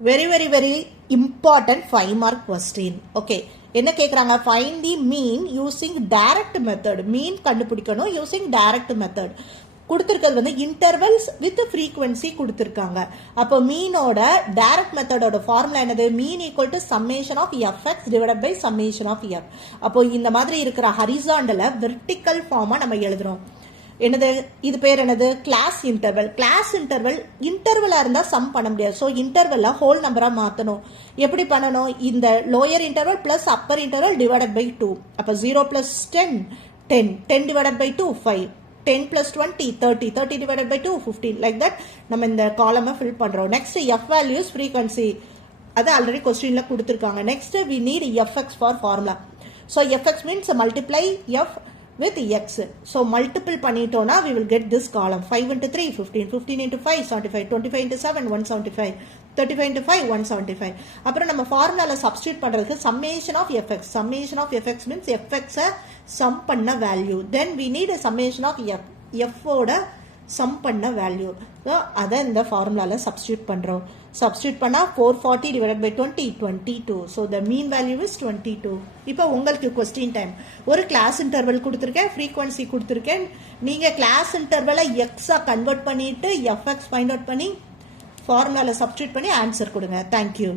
very important 5 mark question. Okay, என்ன கேக்குறாங்க? Find the mean using direct method. mean கண்டுபிடிக்கணும் using direct method. கொடுத்திருக்கிறது வந்து இன்டர்வல்ஸ் வித் ஃப்ரீக்வன்சி கொடுத்திருக்காங்க. அப்போ மீனோட டைரக்ட் மெத்தடோட ஃபார்முலா என்னது? Mean equal to summation of f x divided by summation of f. அப்போ இந்த மாதிரி இருக்கிற ஹரிசாண்டல வெர்டிக்கல் ஃபார்மா நம்ம எழுதுறோம். என்னது? இது பேர் என்னது? Class interval. கிளாஸ் இன்டர்வல் இன்டர்வலா இருந்தா சம் பண்ண முடியாது. ஸோ இன்டர்வல்ல ஹோல் நம்பரா மாத்தணும். எப்படி பண்ணணும்? இந்த lower interval plus upper interval divided by 2. அப்போ 0 plus 10 10 10 divided by 2 5 10 plus 20 30 30 divided by 2 15 like that நம்ம இந்த காலமை ஃபில் பண்றோம். நெக்ஸ்ட் f values frequency அது ஆல்ரெடி क्वेश्चनல கொடுத்திருக்காங்க. Next we need fx for formula. so fx means multiply f with x. so multiple பண்ணிட்டோம்னா we will get this column. 5 into 3 15 15 into 5 75 25 into 7 175 35 into 5 175. அப்புறம் நம்ம ஃபார்முலால substitute பண்றதுக்கு summation of fx. summation of fx means fx sum பண்ண value. Then we need a summation of f. f ஓட sum பண்ண value. அதை இந்த ஃபார்முலால சப்ஸ்டிட்யூட் பண்றோம். சப்ஸ்டிட்யூட் பண்ணா 440 divided by 20 22. so the mean value is 22. இப்போ உங்களுக்கு क्वेश्चन டைம். ஒரு கிளாஸ் இன்டர்வல் கொடுத்திருக்கேன், ஃப்ரீக்வன்சி கொடுத்திருக்கேன். நீங்க கிளாஸ் இன்டர்வலை எக்ஸா கன்வெர்ட் பண்ணிட்டு fx ஃபைண்ட் அவுட் பண்ணி ஃபார்முலால சப்ஸ்டிட்யூட் பண்ணி ஆன்சர் கொடுங்க. தேங்க்யூ.